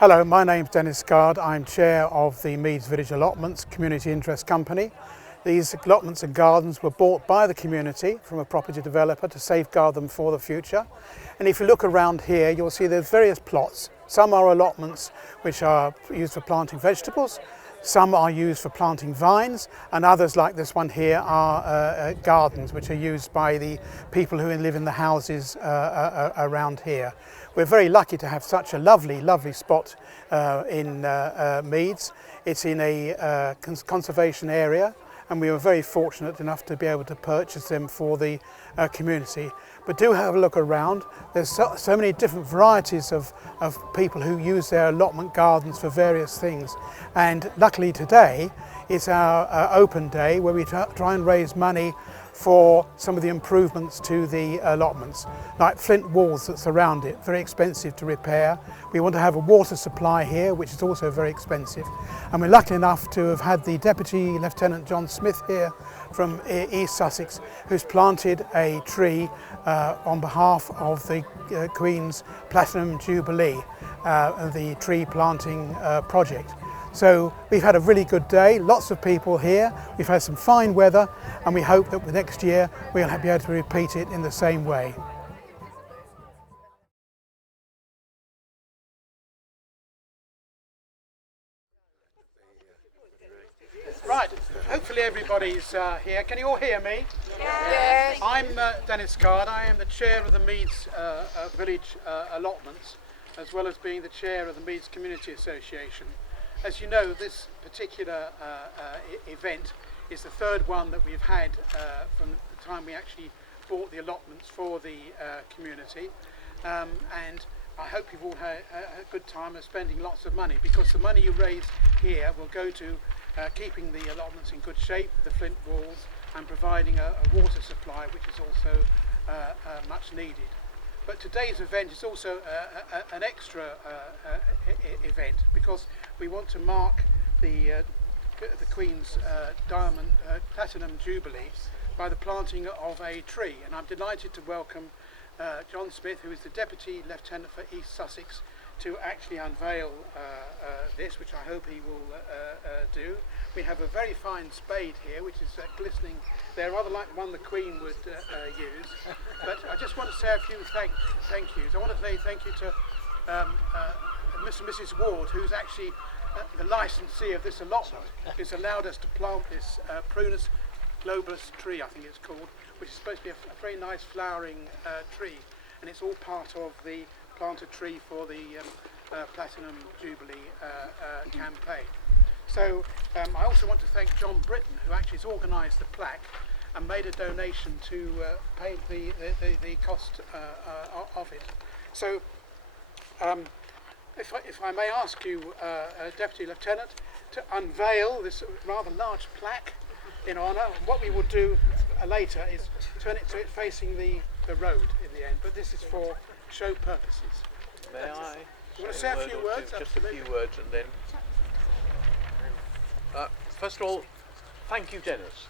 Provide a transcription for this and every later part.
Hello, my name's Dennis Scard. I'm chair of the Meads Village Allotments Community Interest Company. These allotments and gardens were bought by the community from a property developer to safeguard them for the future. And if you look around here, you'll see there's various plots. Some are allotments which are used for planting vegetables, some are used for planting vines, and others like this one here are gardens which are used by the people who live in the houses around here. We're very lucky to have such a lovely spot in Meads. It's in a conservation area, and we were very fortunate enough to be able to purchase them for the community. But do have a look around. There's so many different varieties of people who use their allotment gardens for various things. And luckily today is our open day where we try and raise money for some of the improvements to the allotments, like flint walls that surround it, very expensive to repair. We want to have a water supply here, which is also very expensive. And we're lucky enough to have had the Deputy Lieutenant John Smith here from East Sussex, who's planted a tree on behalf of the Queen's Platinum Jubilee, the tree planting project. So we've had a really good day, lots of people here, we've had some fine weather, and we hope that next year we'll be able to repeat it in the same way. Right, hopefully everybody's here. Can you all hear me? Yes. I'm Dennis Scard. I am the chair of the Meads Village Allotments, as well as being the chair of the Meads Community Association. As you know, this particular event is the third one that we've had from the time we actually bought the allotments for the community, and I hope you've all had a good time of spending lots of money, because the money you raise here will go to keeping the allotments in good shape with the flint walls and providing a water supply, which is also much needed. But today's event is also an extra event, because we want to mark the Queen's Platinum Jubilee by the planting of a tree. And I'm delighted to welcome John Smith, who is the Deputy Lieutenant for East Sussex, to actually unveil this, which I hope he will do. We have a very fine spade here, which is glistening. They're rather like the one the Queen would use. But I just want to say a few thank yous. I want to say thank you to Mr. and Mrs. Ward, who's actually the licensee of this allotment, who's allowed us to plant this Prunus globulus tree, I think it's called, which is supposed to be a very nice flowering tree, and it's all part of the plant a tree for the Platinum Jubilee campaign. So I also want to thank John Britton, who actually has organised the plaque and made a donation to pay the cost of it. So if I may ask you, Deputy Lieutenant, to unveil this rather large plaque in honour. What we will do later is turn it so it's facing the road in the end, but this is for show purposes. May I? You want to say a few words? Just a few words, and then. First of all, thank you, Dennis.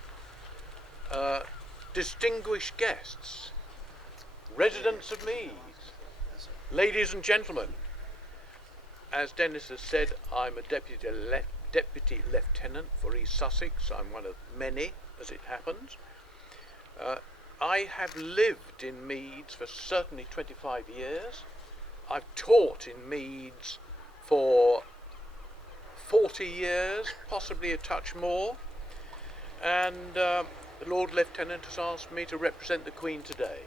Distinguished guests, residents of Meads, ladies and gentlemen. As Dennis has said, I'm a Deputy Lieutenant for East Sussex. I'm one of many, as it happens. I have lived in Meads for certainly 25 years. I've taught in Meads for 40 years, possibly a touch more. And the Lord Lieutenant has asked me to represent the Queen today.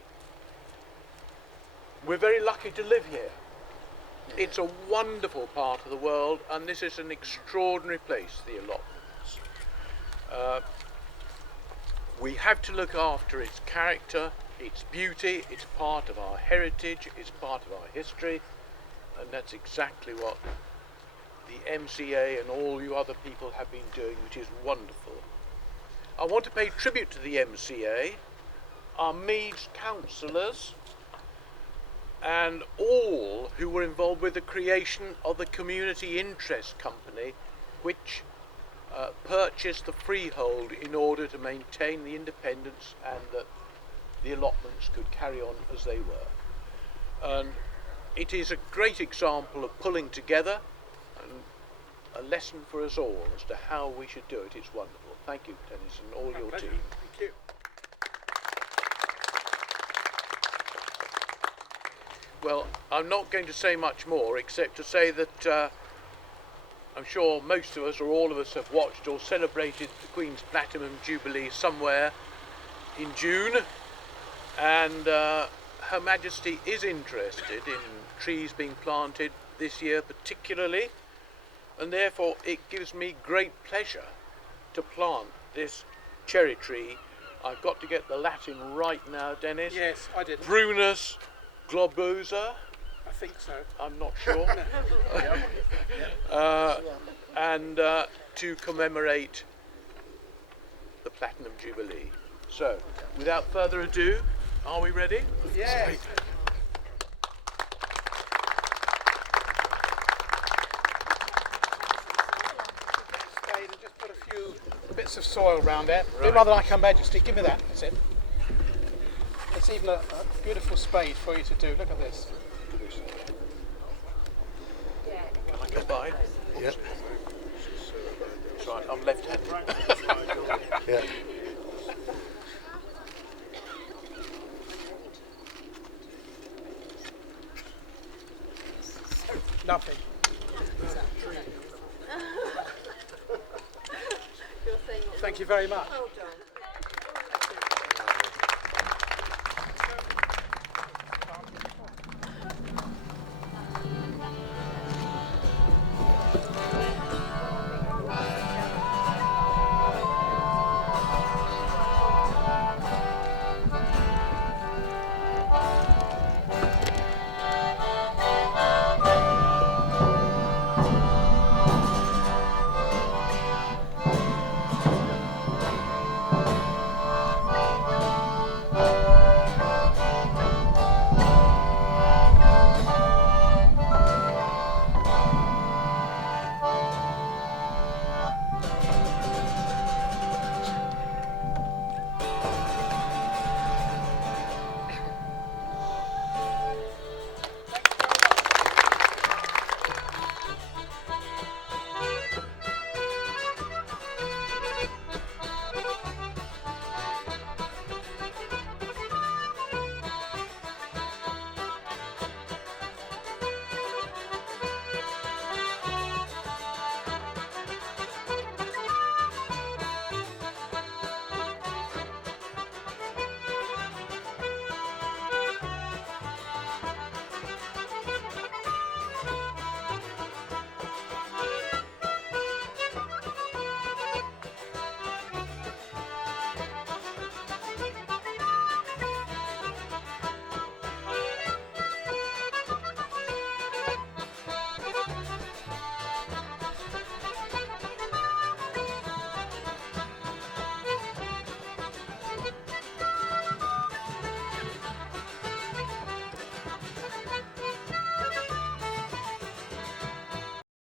We're very lucky to live here. It's a wonderful part of the world, and this is an extraordinary place, the allotments. We have to look after its character, its beauty. It's part of our heritage, it's part of our history, and that's exactly what the MCA and all you other people have been doing, which is wonderful. I want to pay tribute to the MCA, our Meads councillors, and all who were involved with the creation of the Community Interest Company, which purchased the freehold in order to maintain the independence and that the allotments could carry on as they were. And it is a great example of pulling together a lesson for us all as to how we should do it. It's wonderful. Thank you, Dennis, and all your Pleasure. team. Thank you. Well, I'm not going to say much more except to say that I'm sure most of us or all of us have watched or celebrated the Queen's Platinum Jubilee somewhere in June, and Her Majesty is interested in trees being planted this year particularly, and therefore it gives me great pleasure to plant this cherry tree. I've got to get the Latin right now, Dennis. Yes, I did. Prunus globosa. I think so. I'm not sure. And to commemorate the Platinum Jubilee. So, without further ado, are we ready? Yes. Spade and just put a few bits of soil around there. Right. Do rather like Her Majesty. Give me that. That's it. It's even a beautiful spade for you to do. Look at this. Can I come by? Yep. That's right, I'm left-handed. Yeah. Lovely. Thank you very much.